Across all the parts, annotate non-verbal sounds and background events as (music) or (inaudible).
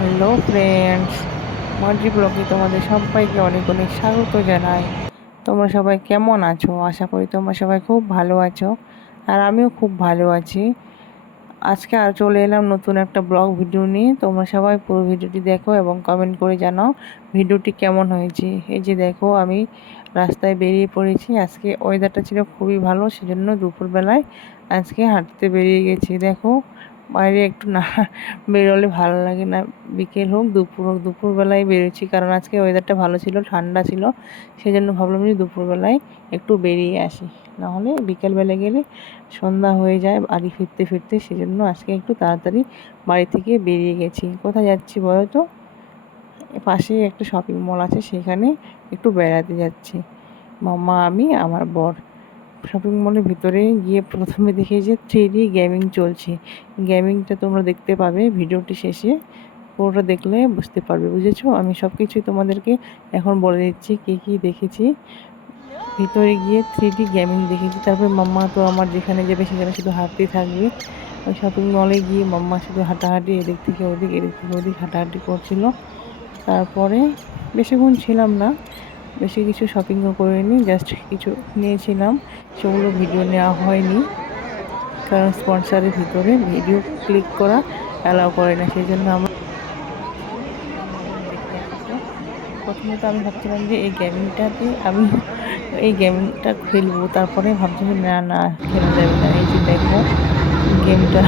Hello friends মর্জি ব্লগে তোমাদের সবাইকে অনেক অনেক স্বাগত জানাই। তোমরা সবাই কেমন আছো? আশা করি তোমরা সবাই খুব ভালো আছো আর আমিও খুব ভালো আছি। আজকে আর চলে এলাম নতুন একটা ব্লগ ভিডিও নিয়ে। তোমরা সবাই পুরো ভিডিওটি দেখো এবং কমেন্ট করে জানাও ভিডিওটি কেমন হয়েছে। এই যে দেখো, আমি রাস্তায় বেরিয়ে পড়েছি। আজকে ওয়েদারটা ছিল খুবই ভালো, সেজন্য দুপুরবেলায় আজকে হাঁটতে বেরিয়ে গেছি। দেখো বাইরে একটু না বেরোলে ভালো লাগে না। বিকেল হোক, দুপুর হোক, দুপুরবেলায় বেরোচ্ছি কারণ আজকে ওয়েদারটা ভালো ছিল, ঠান্ডা ছিল। সেই জন্য ভাবলাম যে দুপুরবেলায় একটু বেরিয়ে আসি। নাহলে বিকেলবেলা গেলে সন্ধ্যা হয়ে যায় বাড়ি ফিরতে ফিরতে। সেজন্য আজকে একটু তাড়াতাড়ি বাড়ি থেকে বেরিয়ে গেছি। কোথায় যাচ্ছি বলো তো পাশেই একটা শপিং মল আছে, সেখানে একটু বেড়াতে যাচ্ছি। মামা, আমি, আমার বর। শপিং মলের ভিতরে গিয়ে প্রথমে দেখি যে থ্রি গেমিং চলছে। গেমিংটা তোমরা দেখতে পাবে ভিডিওটি শেষে। পুরোটা দেখলে বুঝতে পারবে, বুঝেছ? আমি সব কিছুই তোমাদেরকে এখন বলে দিচ্ছি, কী কী দেখেছি। ভিতরে গিয়ে থ্রি গেমিং দেখেছি। তারপরে মাম্মা তো আমার যেখানে যাবে সেখানে শুধু হাঁটতেই থাকবে। ওই শপিং মলে গিয়ে মাম্মা শুধু হাঁটাহাঁটি, এদিক থেকে ওদিক, এদিক থেকে ওদিক হাঁটাহাঁটি করছিল। তারপরে বেশিক্ষণ ছিলাম না। বেশি কিছু শপিংও করিনি জাস্ট কিছু নিয়েছিলাম। সেগুলো ভিডিও নেওয়া হয়নি, কারণ স্পন্সারের ভিতরে ভিডিও ক্লিক করা অ্যালাউ করে না, সেই জন্য আমরা প্রথমে তো আমি ভাবছিলাম যে এই গেমিংটাতে আমি এই গেমিংটা খেলব, তারপরে ভাবছিলাম না না, খেলা যাবে না। এই যে দেখো গেমটা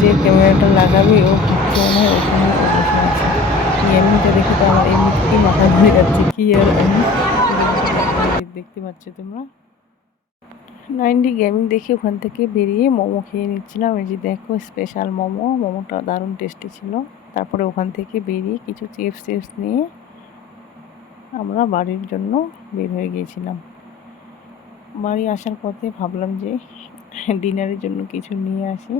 যে ক্যামেরাটা লাগাবে, ও মনে হয় ওখানে বসে আছে গেমিংটা দেখে ঘুরে যাচ্ছে। কি আর আমি দেখতে পাচ্ছ তোমরা? নাইনটি গেমিং দেখে ওখান থেকে বেরিয়ে মোমো খেয়ে নিচ্ছিলাম। এই যে দেখো স্পেশাল মোমো। মোমোটা দারুণ টেস্টি ছিল। তারপরে ওখান থেকে বেরিয়ে কিছু চিপস টিপস নিয়ে আমরা বাড়ির জন্য বের হয়ে গিয়েছিলাম। বাড়ি আসার পথে ভাবলাম যে ডিনারের জন্য কিছু নিয়ে আসি।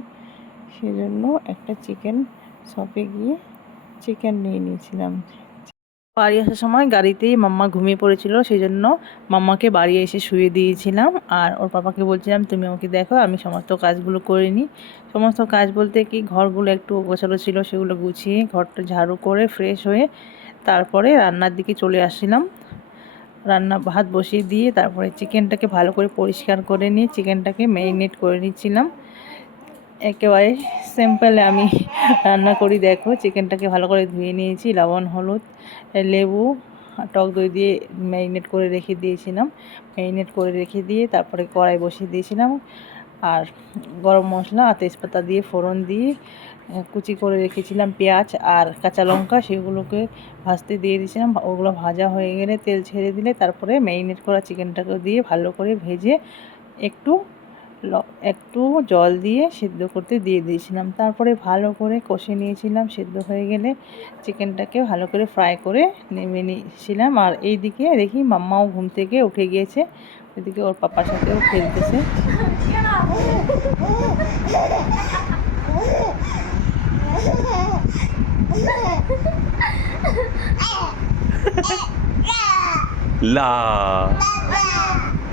সেজন্য একটা চিকেন শপে গিয়ে চিকেন নিয়ে নিয়েছিলাম। বাড়ি আসার সময় গাড়িতেই মাম্মা ঘুমিয়ে পড়েছিল সেই জন্য মাম্মাকে বাড়ি এসে শুয়ে দিয়েছিলাম। আর ওর পাপাকে বলছিলাম, তুমি আমাকে দেখো, আমি সমস্ত কাজগুলো করে নিই। সমস্ত কাজ বলতে কি, ঘরগুলো একটু গোছালো ছিল, সেগুলো গুছিয়ে ঘরটা ঝাড়ু করে ফ্রেশ হয়ে তারপরে রান্নার দিকে চলে আসছিলাম। রান্না ভাত বসিয়ে দিয়ে তারপরে চিকেনটাকে ভালো করে পরিষ্কার করে নিয়ে চিকেনটাকে ম্যারিনেট করে নিচ্ছিলাম। একেবারে সিম্পলে আমি রান্না করি। দেখো চিকেনটাকে ভালো করে ধুয়ে নিয়েছি, লবণ, হলুদ, লেবু, টক দই দিয়ে ম্যারিনেট করে রেখে দিয়েছিলাম। ম্যারিনেট করে রেখে দিয়ে তারপরে কড়াই বসিয়ে দিয়েছিলাম। আর গরম মশলা আর তেজপাতা দিয়ে ফোড়ন দিয়ে কুচি করে রেখেছিলাম পেঁয়াজ আর কাঁচা লঙ্কা, সেগুলোকে ভাজতে দিয়ে দিয়েছিলাম। ওগুলো ভাজা হয়ে গেলে তেল ছেড়ে দিলে তারপরে ম্যারিনেট করা চিকেনটাকে দিয়ে ভালো করে ভেজে একটু একটু জল দিয়ে সেদ্ধ করতে দিয়ে দিয়েছিলাম। তারপরে ভালো করে কষে নিয়েছিলাম সেদ্ধ হয়ে গেলে চিকেনটাকে ভালো করে ফ্রাই করে নেমে নিয়েছিলাম। আর এই দিকে দেখি মাম্মাও ঘুম থেকে উঠে গিয়েছে। ওইদিকে ওর পাপার সাথেও খেলতেছে। লা।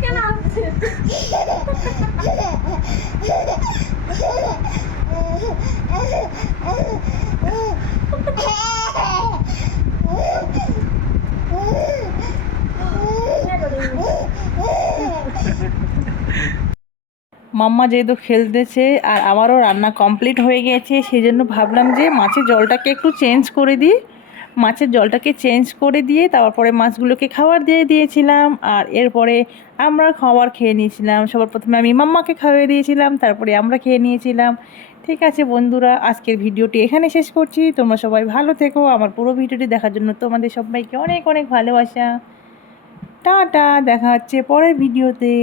কেন আসছে (laughs) মাম্মা যেহেতু খেলতেছে আর আমারও রান্না কমপ্লিট হয়ে গেছে সেই জন্য ভাবলাম যে মাছের জলটাকে একটু চেঞ্জ করে দিই। মাছের জলটাকে চেঞ্জ করে দিয়ে তারপরে মাছগুলোকে খাবার দিয়ে দিয়েছিলাম আর এরপরে আমরা খাবার খেয়ে নিয়েছিলাম। সবার প্রথমে আমি মাম্মাকে খাওয়িয়ে দিয়েছিলাম, তারপরে আমরা খেয়ে নিয়েছিলাম। ঠিক আছে বন্ধুরা, আজকের ভিডিওটি এখানে শেষ করছি। তোমরা সবাই ভালো থেকো। আমার পুরো ভিডিওটি দেখার জন্য তোমাদের সবাইকে অনেক অনেক ভালোবাসা। টাটা, দেখা হচ্ছে পরের ভিডিওতে।